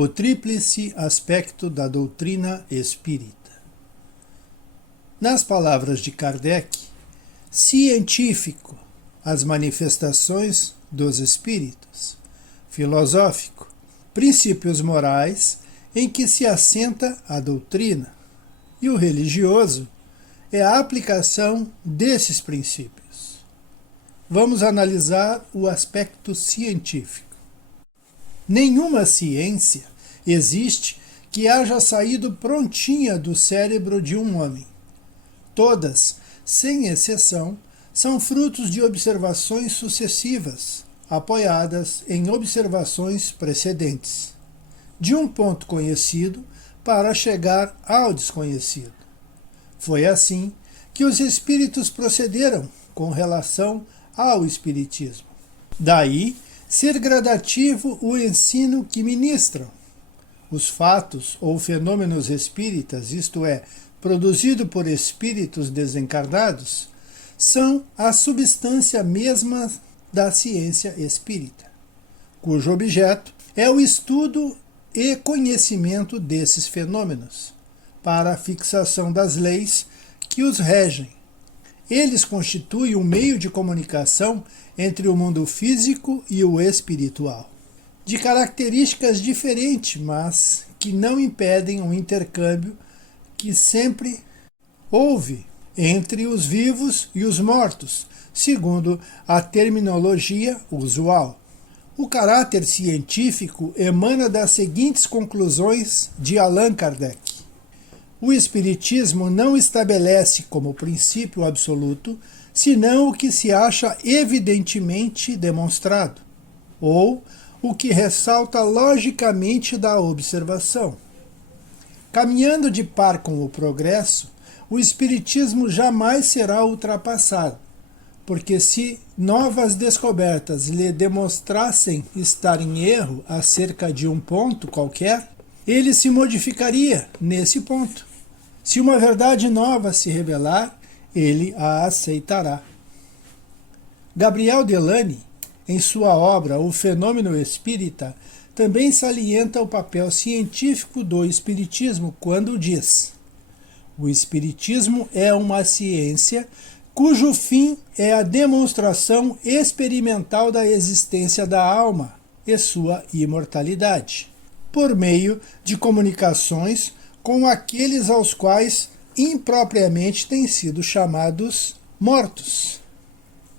o tríplice aspecto da doutrina espírita. Nas palavras de Kardec, científico, as manifestações dos espíritos; filosófico, princípios morais em que se assenta a doutrina; e o religioso é a aplicação desses princípios. Vamos analisar o aspecto científico. Nenhuma ciência existe que haja saído prontinha do cérebro de um homem. Todas, sem exceção, são frutos de observações sucessivas, apoiadas em observações precedentes, de um ponto conhecido para chegar ao desconhecido. Foi assim que os espíritos procederam com relação ao espiritismo. Daí ser gradativo o ensino que ministram. Os fatos ou fenômenos espíritas, isto é, produzido por espíritos desencarnados, são a substância mesma da ciência espírita, cujo objeto é o estudo e conhecimento desses fenômenos, para a fixação das leis que os regem. Eles constituem um meio de comunicação entre o mundo físico e o espiritual, de características diferentes, mas que não impedem o intercâmbio que sempre houve entre os vivos e os mortos, segundo a terminologia usual. O caráter científico emana das seguintes conclusões de Allan Kardec. O Espiritismo não estabelece como princípio absoluto senão o que se acha evidentemente demonstrado, ou o que ressalta logicamente da observação. Caminhando de par com o progresso, o Espiritismo jamais será ultrapassado, porque se novas descobertas lhe demonstrassem estar em erro acerca de um ponto qualquer, ele se modificaria nesse ponto. Se uma verdade nova se revelar, ele a aceitará. Gabriel Delany, em sua obra O Fenômeno Espírita, também salienta o papel científico do Espiritismo quando diz: o Espiritismo é uma ciência cujo fim é a demonstração experimental da existência da alma e sua imortalidade, por meio de comunicações com aqueles aos quais impropriamente têm sido chamados mortos.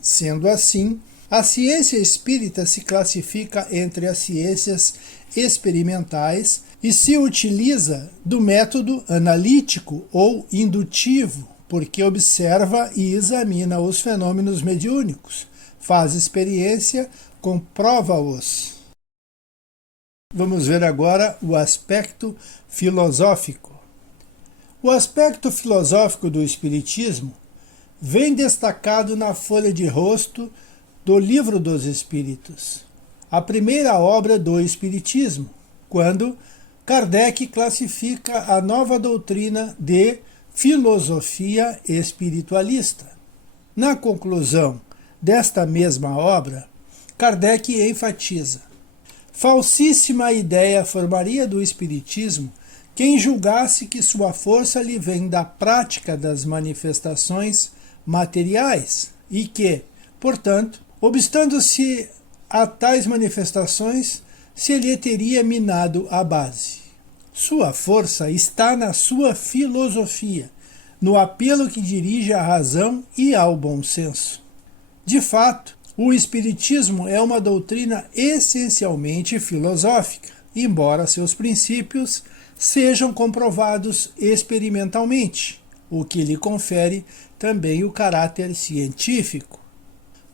Sendo assim, a ciência espírita se classifica entre as ciências experimentais e se utiliza do método analítico ou indutivo, porque observa e examina os fenômenos mediúnicos, faz experiência, comprova-os. Vamos ver agora o aspecto filosófico. O aspecto filosófico do Espiritismo vem destacado na folha de rosto do Livro dos Espíritos, a primeira obra do Espiritismo, quando Kardec classifica a nova doutrina de filosofia espiritualista. Na conclusão desta mesma obra, Kardec enfatiza: falsíssima ideia formaria do Espiritismo quem julgasse que sua força lhe vem da prática das manifestações materiais e que, portanto, obstando-se a tais manifestações, se lhe teria minado a base. Sua força está na sua filosofia, no apelo que dirige à razão e ao bom senso. De fato, o Espiritismo é uma doutrina essencialmente filosófica, embora seus princípios sejam comprovados experimentalmente, o que lhe confere também o caráter científico.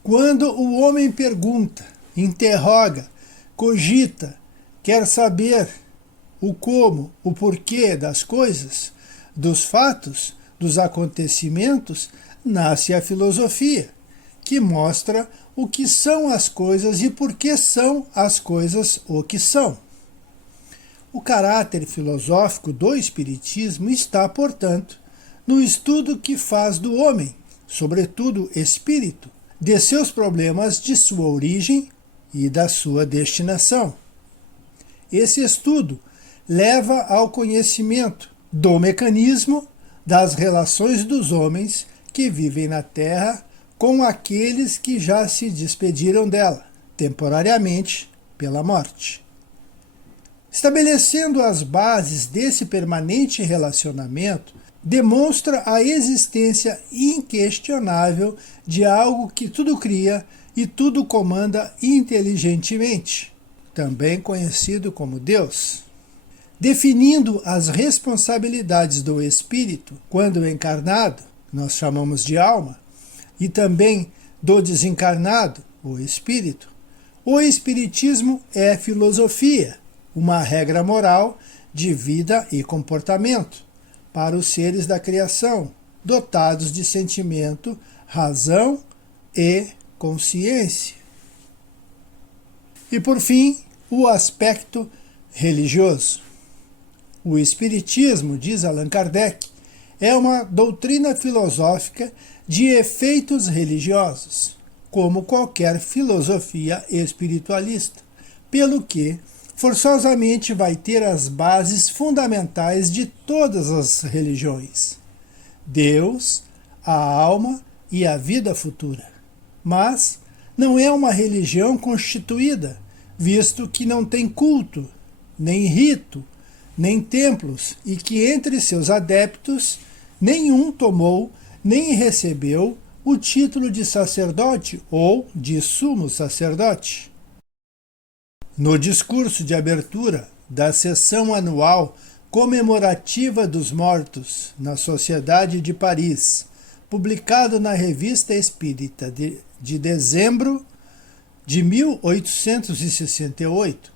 Quando o homem pergunta, interroga, cogita, quer saber o como, o porquê das coisas, dos fatos, dos acontecimentos, nasce a filosofia, que mostra o que são as coisas e por que são as coisas o que são. O caráter filosófico do Espiritismo está, portanto, no estudo que faz do homem, sobretudo espírito, de seus problemas de sua origem e da sua destinação. Esse estudo leva ao conhecimento do mecanismo das relações dos homens que vivem na Terra com aqueles que já se despediram dela, temporariamente, pela morte. Estabelecendo as bases desse permanente relacionamento, demonstra a existência inquestionável de algo que tudo cria e tudo comanda inteligentemente, também conhecido como Deus. Definindo as responsabilidades do espírito quando encarnado, nós chamamos de alma, e também do desencarnado, o espírito, o espiritismo é filosofia, uma regra moral de vida e comportamento para os seres da criação, dotados de sentimento, razão e consciência. E por fim, o aspecto religioso. O Espiritismo, diz Allan Kardec, é uma doutrina filosófica de efeitos religiosos, como qualquer filosofia espiritualista, pelo que forçosamente vai ter as bases fundamentais de todas as religiões: Deus, a alma e a vida futura. Mas não é uma religião constituída, visto que não tem culto, nem rito, nem templos, e que entre seus adeptos nenhum tomou nem recebeu o título de sacerdote ou de sumo sacerdote. No discurso de abertura da sessão anual comemorativa dos mortos na Sociedade de Paris, publicado na Revista Espírita de dezembro de 1868,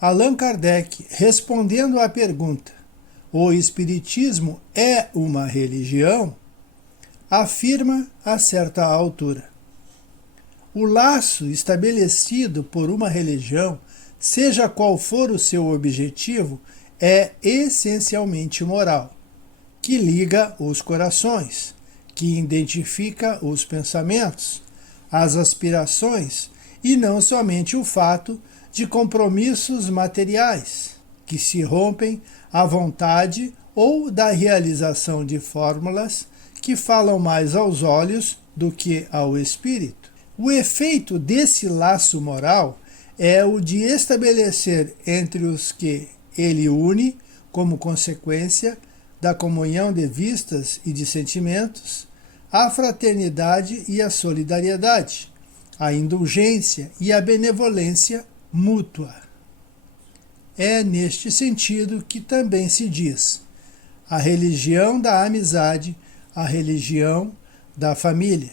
Allan Kardec, respondendo à pergunta: o Espiritismo é uma religião?, afirma a certa altura: o laço estabelecido por uma religião, seja qual for o seu objetivo, é essencialmente moral, que liga os corações, que identifica os pensamentos, as aspirações e não somente o fato de compromissos materiais, que se rompem à vontade ou da realização de fórmulas que falam mais aos olhos do que ao espírito. O efeito desse laço moral é o de estabelecer entre os que ele une, como consequência da comunhão de vistas e de sentimentos, a fraternidade e a solidariedade, a indulgência e a benevolência mútua. É neste sentido que também se diz: a religião da amizade, a religião da família.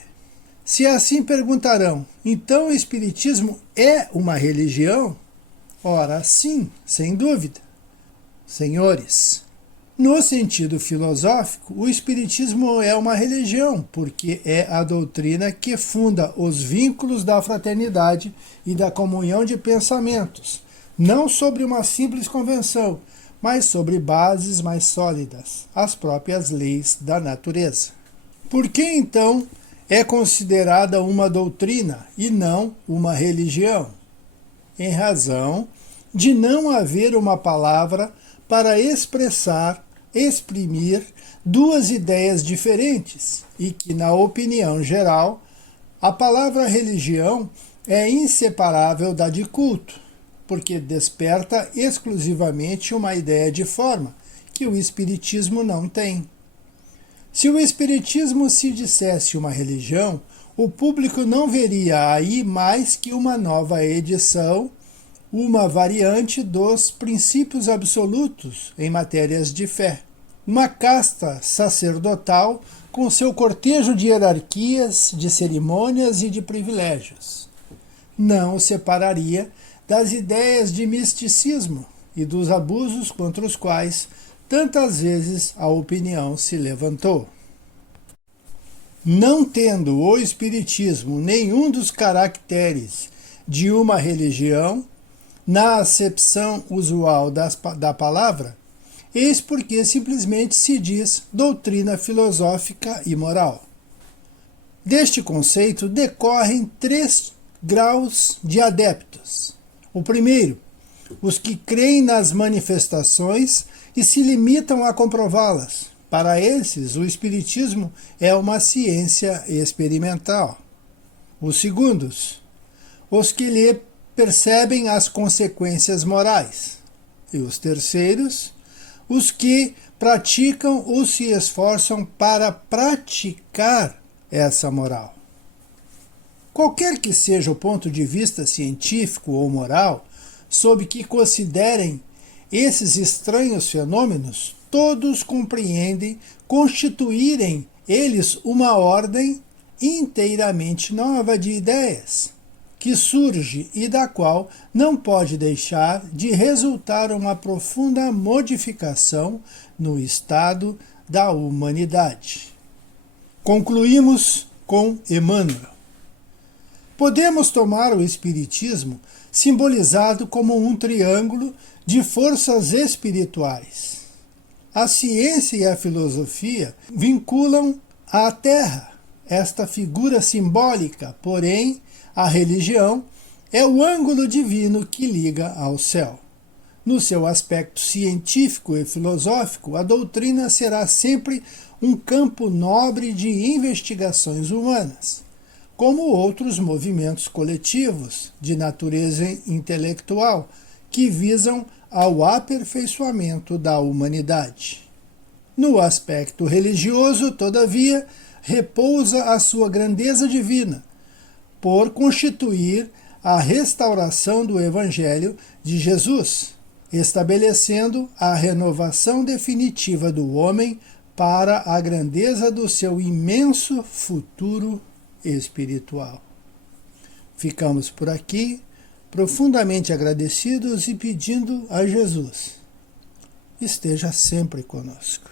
Se assim perguntarão, então o Espiritismo é uma religião? Ora, sim, sem dúvida. Senhores, no sentido filosófico, o Espiritismo é uma religião, porque é a doutrina que funda os vínculos da fraternidade e da comunhão de pensamentos, não sobre uma simples convenção, mas sobre bases mais sólidas, as próprias leis da natureza. Por que, então, é considerada uma doutrina e não uma religião? Em razão de não haver uma palavra para exprimir duas ideias diferentes e que, na opinião geral, a palavra religião é inseparável da de culto, porque desperta exclusivamente uma ideia de forma que o Espiritismo não tem. Se o Espiritismo se dissesse uma religião, o público não veria aí mais que uma nova edição, uma variante dos princípios absolutos em matérias de fé. Uma casta sacerdotal com seu cortejo de hierarquias, de cerimônias e de privilégios. Não o separaria das ideias de misticismo e dos abusos contra os quais tantas vezes a opinião se levantou. Não tendo o Espiritismo nenhum dos caracteres de uma religião, na acepção usual da palavra, eis porque simplesmente se diz doutrina filosófica e moral. Deste conceito decorrem 3 graus de adeptos. O primeiro, os que creem nas manifestações e se limitam a comprová-las. Para esses, o Espiritismo é uma ciência experimental. Os segundos, os que lhe percebem as consequências morais. E os terceiros, os que praticam ou se esforçam para praticar essa moral. Qualquer que seja o ponto de vista científico ou moral, sob que considerem esses estranhos fenômenos, todos compreendem constituírem eles uma ordem inteiramente nova de ideias, que surge e da qual não pode deixar de resultar uma profunda modificação no estado da humanidade. Concluímos com Emmanuel. Podemos tomar o Espiritismo simbolizado como um triângulo de forças espirituais. A ciência e a filosofia vinculam à Terra esta figura simbólica, porém, a religião é o ângulo divino que liga ao céu. No seu aspecto científico e filosófico, a doutrina será sempre um campo nobre de investigações humanas, como outros movimentos coletivos de natureza intelectual que visam ao aperfeiçoamento da humanidade. No aspecto religioso, todavia, repousa a sua grandeza divina, por constituir a restauração do Evangelho de Jesus, estabelecendo a renovação definitiva do homem para a grandeza do seu imenso futuro espiritual. Ficamos por aqui, profundamente agradecidos e pedindo a Jesus: esteja sempre conosco.